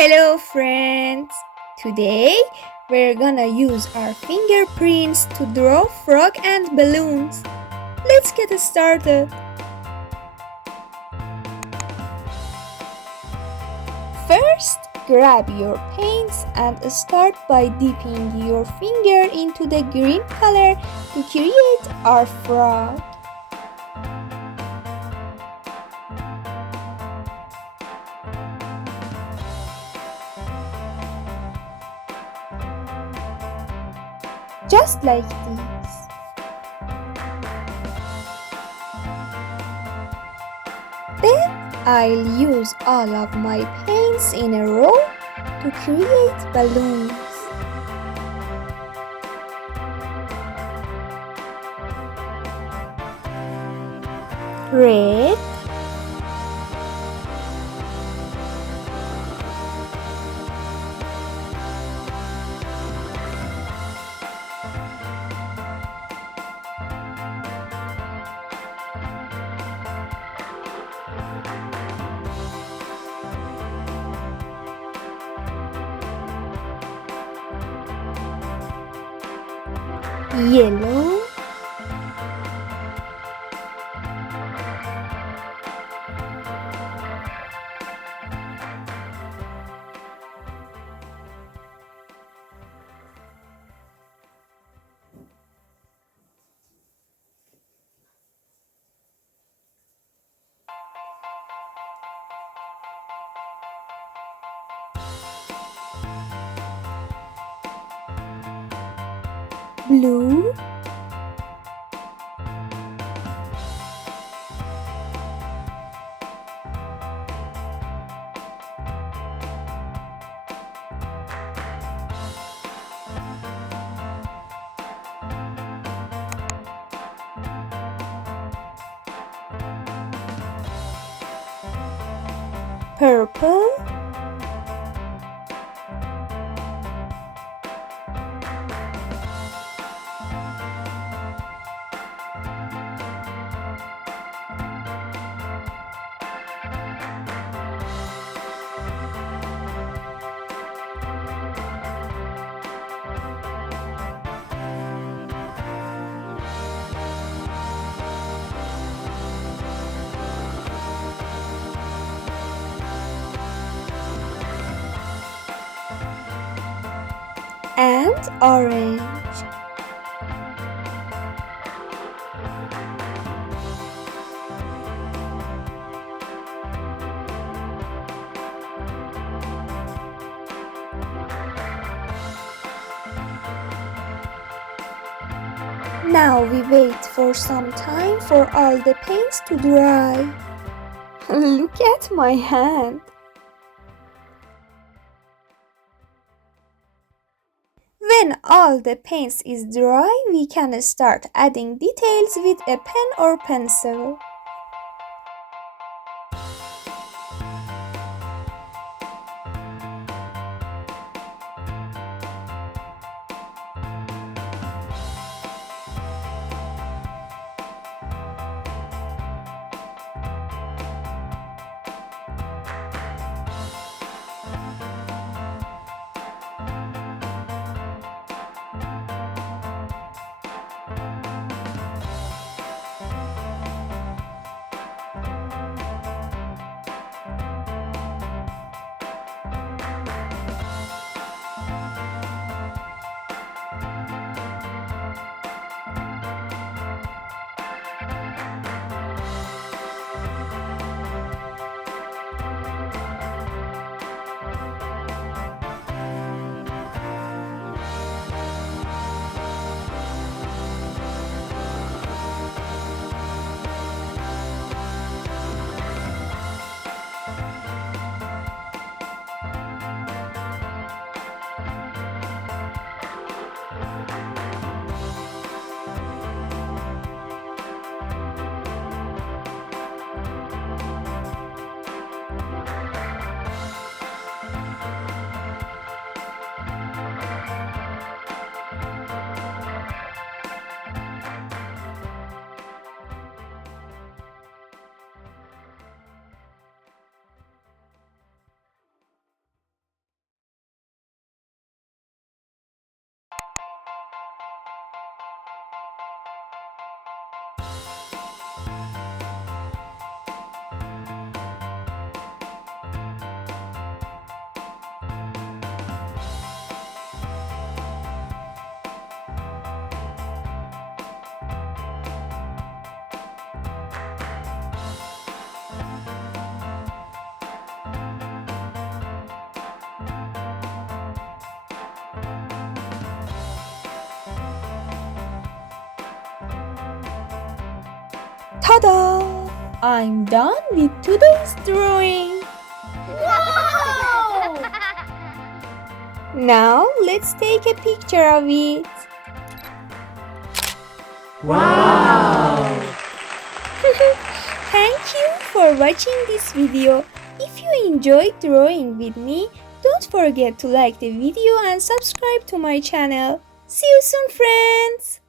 Hello friends! Today we're gonna use our fingerprints to draw frog and balloons. Let's get started. First, grab your paints and start by dipping your finger into the green color to create our frog. Just like this. Then I'll use all of my paints in a row to create balloons. Red, yellow, blue, purple, and orange. Now we wait for some time for all the paints to dry. Look at my hand. When all the paints is dry, we can start adding details with a pen or pencil. Ta-da! I'm done with today's drawing. Wow! Now let's take a picture of it. Wow! Thank you for watching this video. If you enjoyed drawing with me, don't forget to like the video and subscribe to my channel. See you soon, friends!